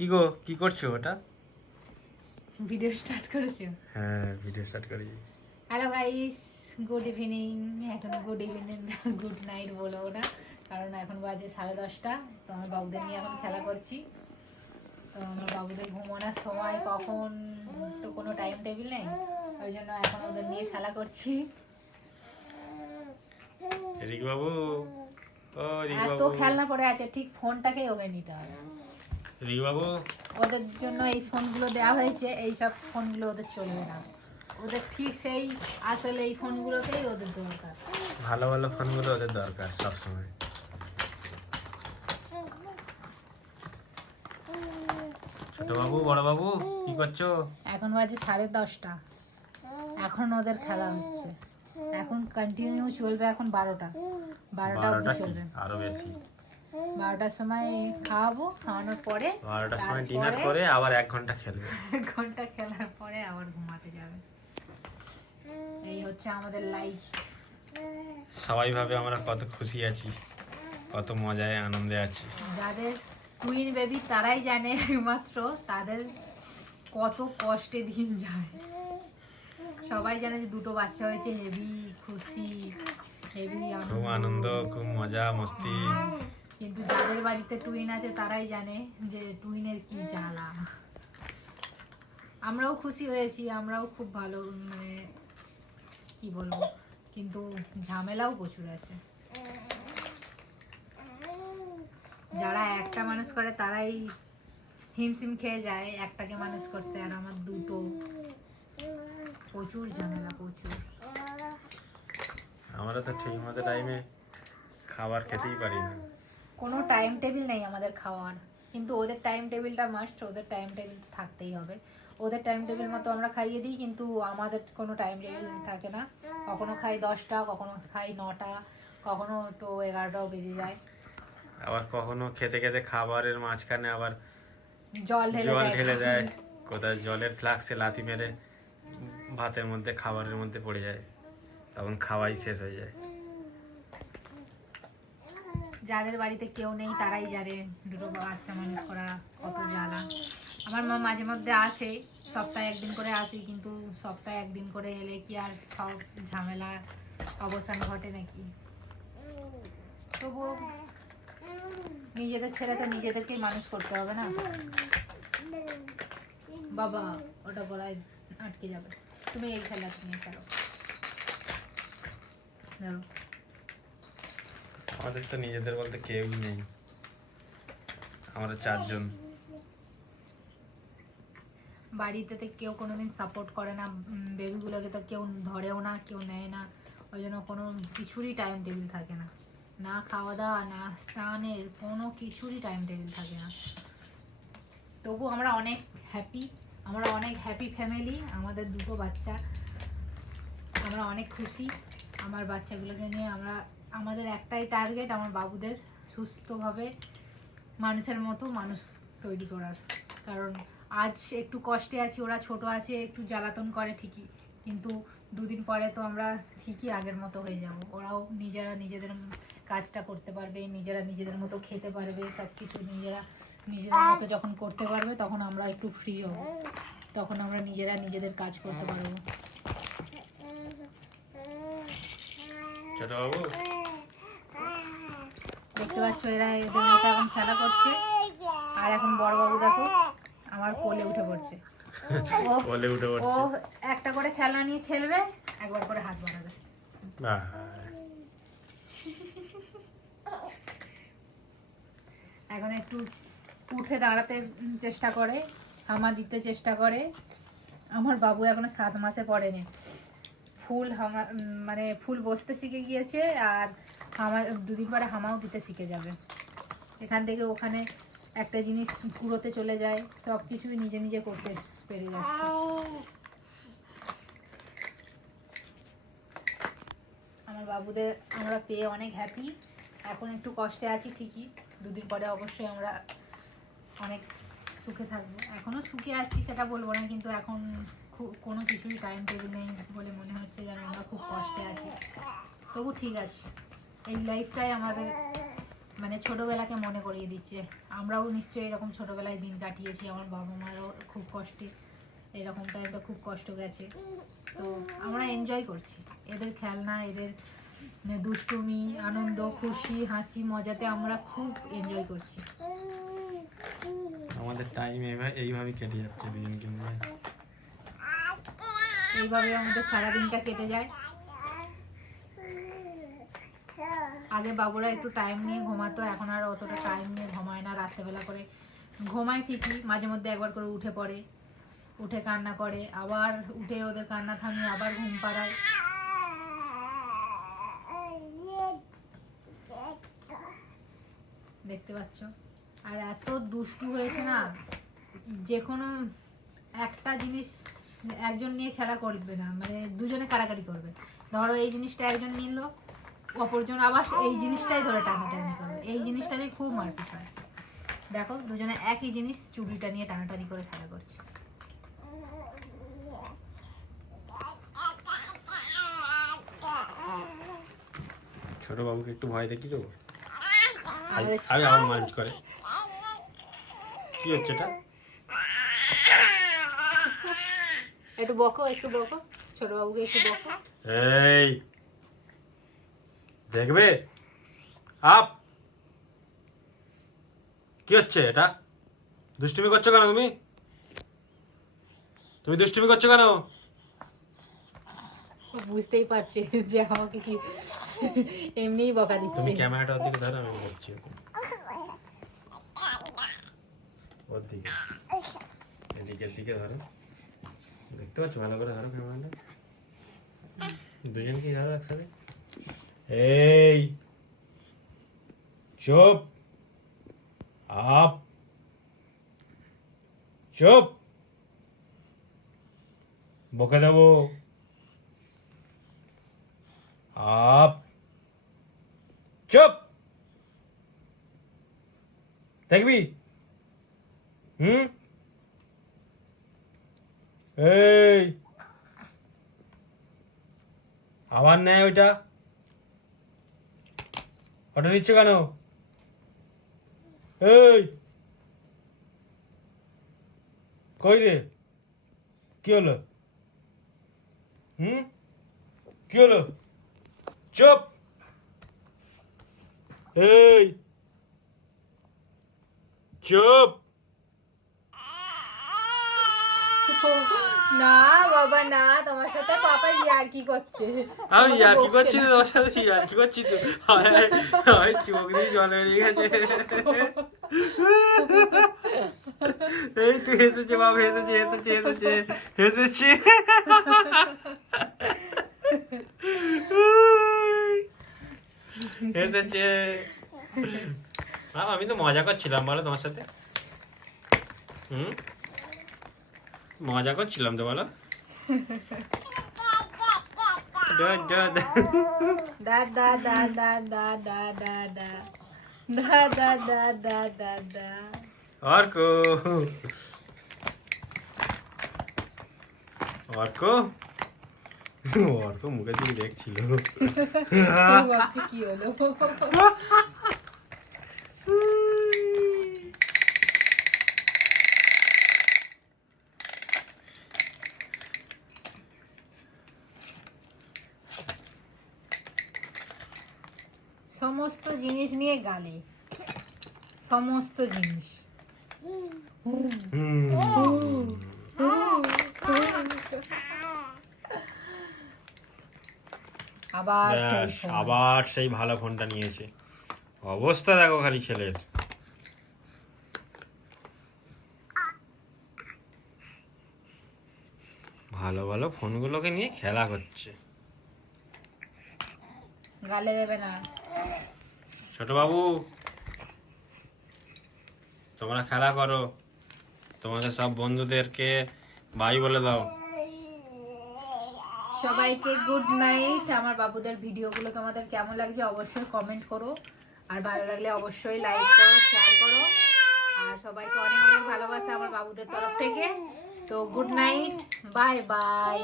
কি গো কি করছ ওটা? ভিডিও স্টার্ট করেছ? হ্যাঁ ভিডিও স্টার্ট করেছি। হ্যালো গাইস গুড ইভিনিং এখন গুড ইভিনিং গুড নাইট বলো ওটা। কারণ এখন বাজে সাড়ে দশটা। তো আমার বাবুদের নিয়ে এখন খেলা করছি। তো আমার বাবুদের ঘুমানোর সময় কখন তো কোনো টাইম টেবিল নেই। ওই জন্য এখন ওদের নিয়ে খেলা করছি। রিক বাবু ও রিক এত বাবু খেলনা পড়ে আছে ঠিক ফোনটাকেই ওকে নিতে হবে। বাবু ওদের জন্য এই ফোনগুলো দেওয়া হয়েছে এই সব ফোনগুলো ওদের চলবে না। ওদের ঠিক সেই আসলে এই ফোনগুলোতেই ওদের দরকার। ভালো ভালো ফোনগুলো ওদের দরকার সবসময়। ছোট বাবু বড় বাবু কি করছ? এখন বাজে সাড়ে দশটা। এখন ওদের খেলা হচ্ছে। এখন কন্টিনিউ চলবে এখন বারোটা। বারোটা বারোটা অবধি চলবে। আরও বেশি। বারোটার সময় খাওয়াবো খাওয়ানোর পরে বারোটার সময় ডিনার করে আবার এক ঘণ্টা খেলবে। এক ঘণ্টা খেলার পরে আবার ঘুমাতে যাবে। এই হচ্ছে আমাদের লাইফ সবাই ভাবে আমরা কত খুশি আছি কত মজায় আনন্দে আছি। যাদের কুইন বেবি তারাই জানে মাত্র তাদের কত কষ্টে দিন যায়। সবাই জানে যে দুটো বাচ্চা হয়েছে হেভি খুশি হেভি খুব আনন্দ খুব মজা মস্তি। কিন্তু যাদের বাড়িতে টুইন আছে তারাই জানে যে টুইনের কি জ্বালা। আমরাও খুশি হয়েছি, আমরাও খুব ভালো মানে কি বলব, কিন্তু ঝামেলাও প্রচুর আছে। যারা একটা মানুষ করে তারাই হিমশিম খেয়ে যায়, একটাকে মানুষ করতে, আর আমার দুটো। প্রচুর ঝামেলা, প্রচুর। আমরা তো ঠিক মতো টাইমে খাবার খেতেই পারি না। কোনো টাইম টেবিল নেই আমাদের খাওয়ার। কিন্তু ওদের টাইম টেবিলটা মাস্ট ওদের টাইম টেবিল থাকতেই হবে। ওদের টাইম টেবিল মতো আমরা খাইয়ে দিই কিন্তু আমাদের কোনো টাইম টেবিল থাকে না। কখনো খাই দশটা কখনো খাই নটা কখনো তো এগারোটাও বেজে যায়। আবার কখনো খেতে খেতে খাবারের মাঝখানে আবার জল ঢেলে জল। ঢেলে দেয়। কোথায় জলের ফ্লাক্সে লাথি মেরে ভাতের মধ্যে খাবারের মধ্যে পড়ে যায়। তখন খাওয়াই শেষ হয়ে যায়। যাদের বাড়িতে কেউ নেই তারাই জানে, দুটো বাচ্চা মানুষ করা কত জ্বালা। আমার মা মাঝে মধ্যে আসে, সপ্তাহে একদিন করে আসে, কিন্তু সপ্তাহে একদিন করে এলে কি আর সব ঝামেলা, অবসান ঘটে নাকি? তবু নিজেদের ছেলে তো নিজেদেরকেই মানুষ করতে হবে না? বাবা, ওটা গলায় আটকে যাবে। তুমি এই খেলা নিয়ে খেলো। ধরো আমাদের তো নিজেদের বলতে কেউই নেই। আমরা চারজন। বাড়িতে তো কেউ কোনোদিন সাপোর্ট করে না বেবিগুলোকে তো কেউ ধরেও না, কেউ নেয় না। ওই জন্য কোনো কিছুরই টাইম টেবিল থাকে না। না খাওয়া দাওয়া, না স্নানের, কোনো কিছুরই টাইম টেবিল থাকে না। তবু আমরা অনেক হ্যাপি আমরা অনেক হ্যাপি ফ্যামিলি আমাদের দুটো বাচ্চা। আমরা অনেক খুশি। আমার বাচ্চাগুলোকে নিয়ে আমরা আমাদের একটাই টার্গেট আমার বাবুদের সুস্থভাবে মানুষের মতো মানুষ তৈরি করার। কারণ আজ একটু কষ্টে আছি ওরা ছোট আছে একটু জ্বালাতন করে ঠিকই। কিন্তু দুদিন পরে তো আমরা ঠিকই আগের মতো হয়ে যাব। ওরাও নিজেরা নিজেদের কাজটা করতে পারবে নিজেরা নিজেদের মতো খেতে পারবে সব কিছু নিজেরা নিজেদের মতো যখন করতে পারবে তখন আমরা একটু ফ্রি হব। তখন আমরা নিজেরা নিজেদের কাজ করতে পারব। ছোট বাবু? দেখতে পাচ্ছ এরা এদের মতো এখন খেলা করছে। আর এখন বড়বাবু দেখো আমার কোলে উঠে পড়ছে। ও একটা করে খেলা নিয়ে খেলবে একবার করে হাত বাড়াবে। এখন একটু উঠে দাঁড়াতে চেষ্টা করে হামা দিতে চেষ্টা করে। আমার বাবু এখনও সাত মাসে পড়েনি। ফুল হামা মানে ফুল বসতে শিখে গিয়েছে আর হামা দুদিন পরে হামাও দিতে শিখে যাবে। এখান থেকে ওখানে একটা জিনিস কুড়োতে চলে যায়, সব কিছুই নিজে নিজে করতে পেরে যাচ্ছে। আমার বাবুদের আমরা পেয়ে অনেক হ্যাপি এখন একটু কষ্টে আছি ঠিকই, দুদিন পরে অবশ্যই আমরা অনেক সুখে থাকব। এখনও সুখে আছি সেটা বলব না, কিন্তু এখন খুব কোনো কিছুই টাইম টেবিল নেই বলে মনে হচ্ছে যেন আমরা খুব কষ্টে আছি। তবু ঠিক আছে। এই লাইফটাই আমাদের মানে ছোটবেলাকে মনে করিয়ে দিচ্ছে। আমরাও নিশ্চয়ই এরকম ছোটবেলায় দিন কাটিয়েছি আমার বাবা মারও খুব কষ্টে এরকম টাইমটা খুব কষ্ট গেছে। তো আমরা এনজয় করছি। এদের খেলনা এদের মানে দুষ্টুমি আনন্দ খুশি হাসি মজাতে আমরা খুব এনজয় করছি। আমাদের টাইম এইভাবে কেটে যাচ্ছে এইভাবে আমাদের সারাদিনটা কেটে যায়। আগে বাবুরা একটু টাইম নিয়ে ঘুমাতো, এখন আর অতটা টাইম নিয়ে ঘুমায় না, রাত্রেবেলা করে ঘুমায় ঠিকই, মাঝে মধ্যে একবার করে উঠে পড়ে, উঠে কান্না করে, আবার উঠে ওদের কান্না থামিয়ে আবার ঘুম পাড়ায়। দেখতে পাচ্ছ? আর এত দুষ্টু হয়েছে না, যে কোনো একটা জিনিস একজন নিয়ে খেলা করবে না মানে দুজনে কারাকারি করবে। ধরো এই জিনিসটা একজন নিল অপরজন আবার এই জিনিসটাই ধরে টানাটানি করবে এই জিনিসটারই খুব মারপিট হয়। দেখো দুজনে একই জিনিস চুড়িটা নিয়ে টানাটানি করে খেলা করছে। ছোট বাবুকে একটু ভয় দেখি তো আমাদের আমি আবার মাঞ্চ করে। কি হচ্ছে এটা? একটু বকো একটু বকো। ছোট বাবুকে একটু বকো। এই দেখবে? আপ! কি হচ্ছে এটা? দুষ্টুমি করছ কেন তুমি? তুমি দুষ্টুমি করছ কেন? বুঝতেই পারছে যে আমাকে কি এমনিই বকা তুমি ক্যামেরাটা ওর দিকে ধরো আমি বলছি ওর দিকে এদিকের দিকে ধরো। দেখতে পাচ্ছ? ভালো করে ধরো ক্যামেরাটা। দুজনকে ধরো একসাথে। এই চুপ আপ চুপ বকে দেবো। আপ চুপ দেখবি? হুম? এই। আবার নেয় ওইটা। ওটা নিচ্ছ কেন? এই! কই রে? কি হলো? হুম? কি হলো? চুপ! এই! চুপ! না বাবা না তোমার সাথে পাপা ইয়ার করছে। আমি তোমাকে আর কি বকছে করছি। তোমার সাথে আর করছি তো। হয় চোখ দিয়ে জল বেরিয়ে গেছে। এই তো হেসেছে বাবা হেসেছে হেসেছে হেসেছে হেসেছে। হেসেছে। আমি তো মজা করছিলাম বলো তোমার সাথে। হুম? মজা করছিলাম তো বলো অর্ক অর্ক অর্ক মুখের দিকে দেখছিল কি হলো সমস্ত জিনিস নিয়ে গালে। সমস্ত জিনিস। আবার ব্যাস, আবার সেই ভালো ফোনটা নিয়েছে। অবস্থা দেখো খালি ছেলের। ভালো ভালো ফোনগুলোকে নিয়ে খেলা করছে গালে দেবে না। ছোট বাবু তোমরা খেলা করো। তোমাদের সব বন্ধুদেরকে বাই বলে দাও। সবাইকে গুড নাইট আমার বাবুদের ভিডিওগুলো তোমাদের কেমন লাগছে অবশ্যই কমেন্ট করো। আর ভালো লাগলে অবশ্যই লাইক করো শেয়ার করো। আর সবাইকে অনেক অনেক ভালোবাসা আমার বাবুদের তরফ থেকে। তো গুড নাইট বাই বাই